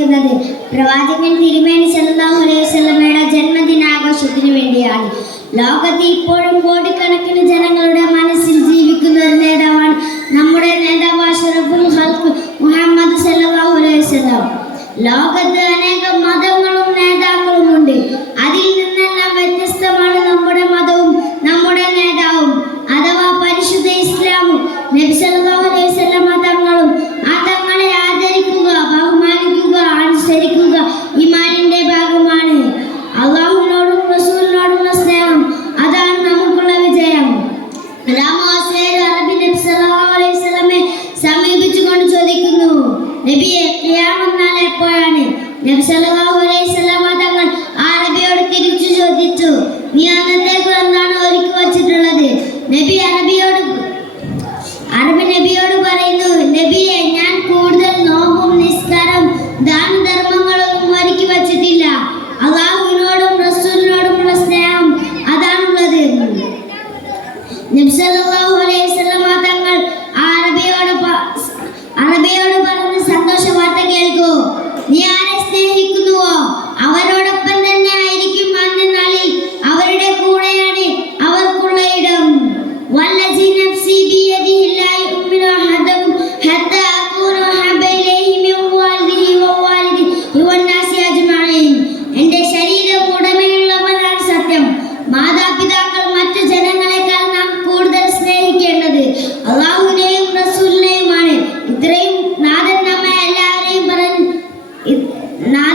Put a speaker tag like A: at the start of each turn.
A: ജീവിക്കുന്നത് പ്രവാചകൻ തിരുമേനി സല്ലല്ലാഹു അലൈഹി വസല്ലമയുടെ ജന്മദിനാഘോഷത്തിന് വേണ്ടിയാണ്. ലോകത്ത് ഇപ്പോഴും കോടിക്കണക്കിന് ജനങ്ങളുടെ മനസ്സിൽ ജീവിക്കുന്ന ഒരു നേതാവാണ് നമ്മുടെ നേതാവ് അഷ്റഫുൽ ഖൽഖ് മുഹമ്മദ് സല്ലല്ലാഹു അലൈഹി വസല്ലം. ലോകത്ത് അനേകം മതങ്ങളും നേതാക്കളും ഉണ്ട്. അതിൽ നിന്നെല്ലാം വ്യത്യസ്തമാണ് നമ്മുടെ മതവും നമ്മുടെ നേതാവും. അഥവാ പരിശുദ്ധ ഇസ്ലാമും നബി സല്ലല്ലാഹു സമീപിച്ചുകൊണ്ട് ചോദിക്കുന്നു നബിയെ ക്രിയാമെന്നാൽ എപ്പോഴാണ്? നബി സല്ലല്ലാഹു അലൈഹി തങ്ങൾ ആ തിരിച്ചു ചോദിച്ചു നീ അന്നത്തേക്ക് എന്താണ് ഒരുക്കി വച്ചിട്ടുള്ളത്? നബി അറബിയോട് Nebi sallallahu aleyhi Nine.